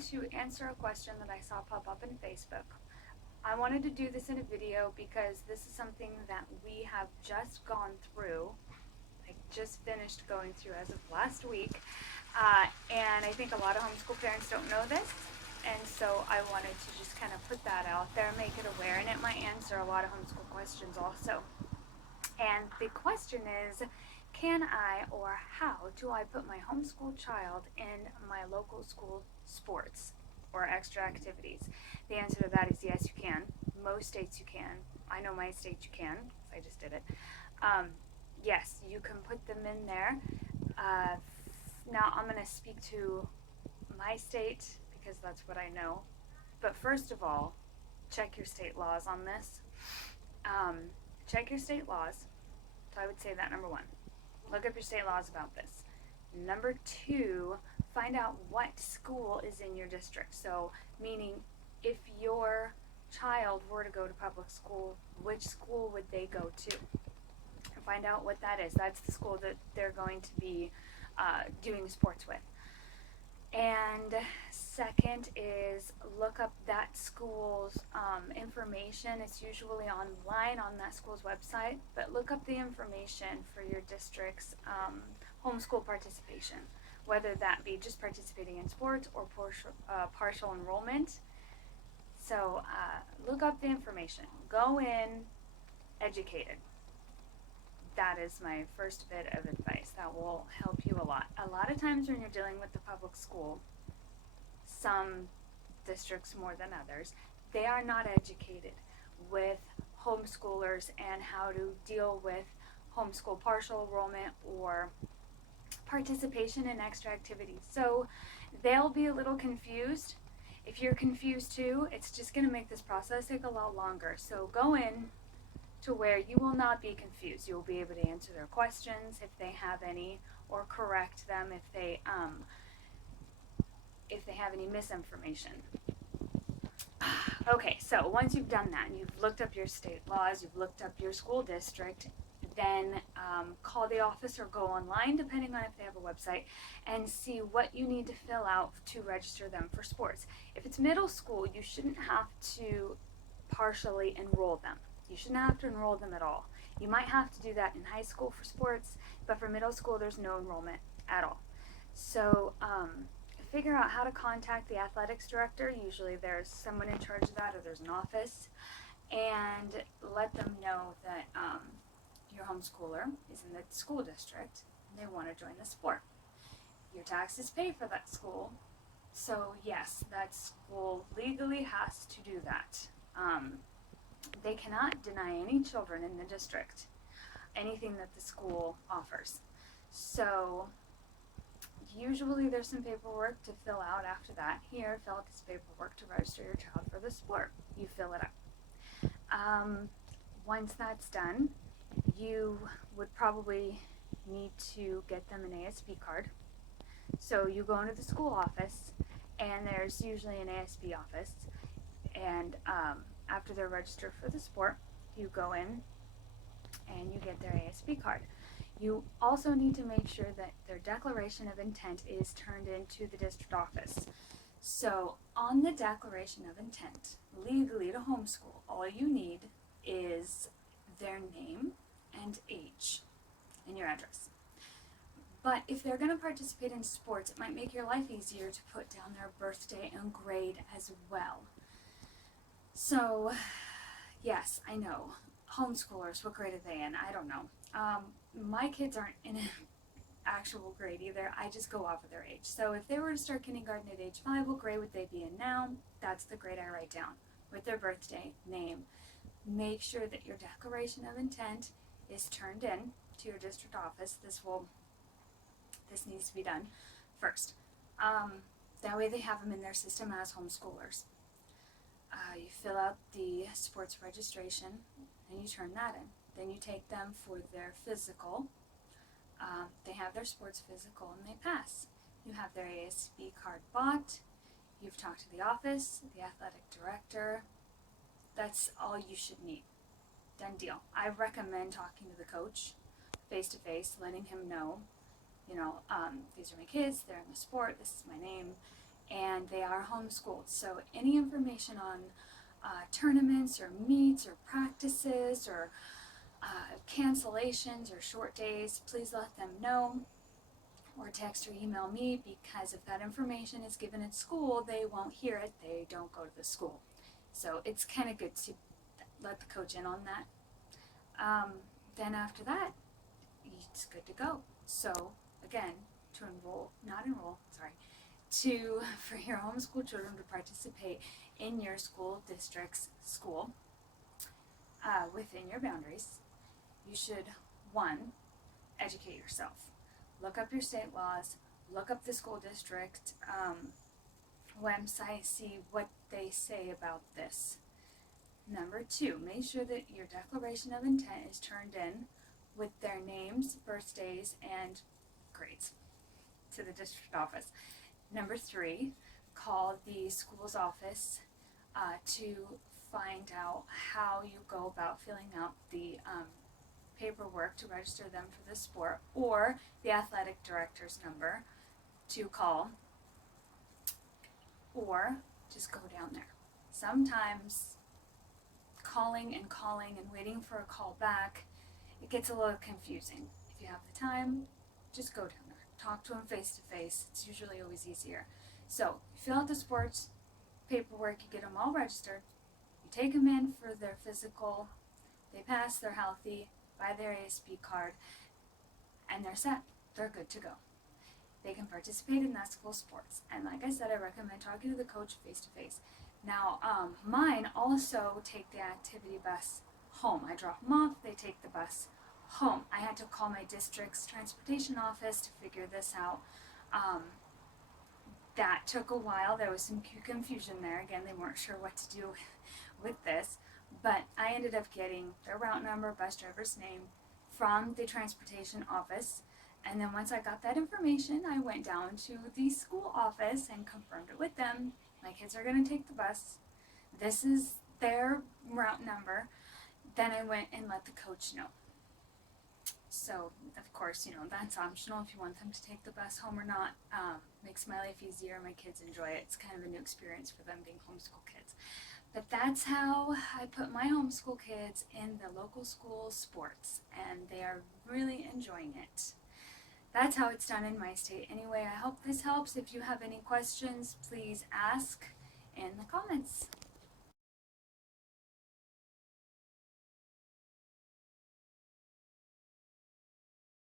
to answer a question that I saw pop up in Facebook. I wanted to do this in a video because this is something that we have just gone through. I just finished going through as of last week, and I think a lot of homeschool parents don't know this, and so I wanted to just kind of put that out there, make it aware, and it might answer a lot of homeschool questions also. And the question is, can I or how do I put my homeschool child in my local school sports or extra activities? The answer to that is yes, you can. Most states you can. I know my state you can, because I just did it. Yes, you can put them in there. Now I'm going to speak to my state because that's what I know. But first of all, check your state laws on this. Check your state laws. So I would say that number one. Look up your state laws about this. Number two, find out what school is in your district. So, meaning if your child were to go to public school, which school would they go to? Find out what that is. That's the school that they're going to be doing sports with. And second is look up that school's information. It's usually online on that school's website, but look up the information for your district's homeschool participation, whether that be just participating in sports or partial enrollment. So look up the information. Go in educated. That is my first bit of advice. That will help you a lot. A lot of times when you're dealing with the public school, some districts more than others, they are not educated with homeschoolers and how to deal with homeschool partial enrollment or participation in extra activities. So they'll be a little confused. If you're confused too, it's just going to make this process take a lot longer. So go in to where you will not be confused. You will be able to answer their questions if they have any, or correct them if they have any misinformation. Okay, so once you've done that, and you've looked up your state laws, you've looked up your school district, then call the office or go online, depending on if they have a website, and see what you need to fill out to register them for sports. If it's middle school, you shouldn't have to partially enroll them. You shouldn't have to enroll them at all. You might have to do that in high school for sports, but for middle school, there's no enrollment at all. So figure out how to contact the athletics director. Usually there's someone in charge of that, or there's an office, and let them know that your homeschooler is in the school district and they want to join the sport. Your taxes pay for that school, so yes, that school legally has to do that. They cannot deny any children in the district anything that the school offers. So usually there's some paperwork to fill out after that. Here, fill out this paperwork to register your child for the sport. You fill it up. Once that's done, you would probably need to get them an ASB card. So you go into the school office, and there's usually an ASB office, and after they're registered for the sport, you go in and you get their ASB card. You also need to make sure that their declaration of intent is turned into the district office. So on the declaration of intent, legally to homeschool, all you need is their name and age and your address. But if they're going to participate in sports, it might make your life easier to put down their birthday and grade as well. So, yes, I know. Homeschoolers, what grade are they in? I don't know. My kids aren't in an actual grade either. I just go off of their age. So if they were to start kindergarten at age 5, what grade would they be in now? That's the grade I write down with their birthday, name. Make sure that your declaration of intent is turned in to your district office. This needs to be done first. That way they have them in their system as homeschoolers. You fill out the sports registration and you turn that in. Then you take them for their physical. They have their sports physical and they pass. You have their ASB card bought. You've talked to the office, the athletic director. That's all you should need. Done deal. I recommend talking to the coach face to face, letting him know, these are my kids, they're in the sport, this is my name, and they are homeschooled. So any information on tournaments or meets or practices or cancellations or short days, please let them know, or text or email me, because if that information is given at school, they won't hear it, they don't go to the school. So it's kind of good to let the coach in on that. Then after that, it's good to go. So again, for your homeschool children to participate in your school district's school within your boundaries, you should, one, educate yourself. Look up your state laws, look up the school district website, see what they say about this. Number two, make sure that your declaration of intent is turned in with their names, birthdays, and grades to the district office. Number three, call the school's office to find out how you go about filling out the paperwork to register them for the sport, or the athletic director's number to call, or just go down there. Sometimes calling and waiting for a call back, it gets a little confusing. If you have the time, just go down there. Talk to them face to face. It's usually always easier. So you fill out the sports paperwork, you get them all registered, you take them in for their physical, they pass, they're healthy, buy their ASB card, and they're set. They're good to go. They can participate in that school sports. And like I said, I recommend talking to the coach face to face. Now, mine also take the activity bus home. I drop them off, they take the bus home. I had to call my district's transportation office to figure this out. That took a while. There was some confusion there. Again, they weren't sure what to do with this, but I ended up getting their route number, bus driver's name from the transportation office. And then once I got that information, I went down to the school office and confirmed it with them. My kids are going to take the bus. This is their route number. Then I went and let the coach know. So, of course, that's optional if you want them to take the bus home or not. Makes my life easier. My kids enjoy it. It's kind of a new experience for them being homeschool kids. But that's how I put my homeschool kids in the local school sports, and they are really enjoying it. That's how it's done in my state. Anyway, I hope this helps. If you have any questions, please ask in the comments.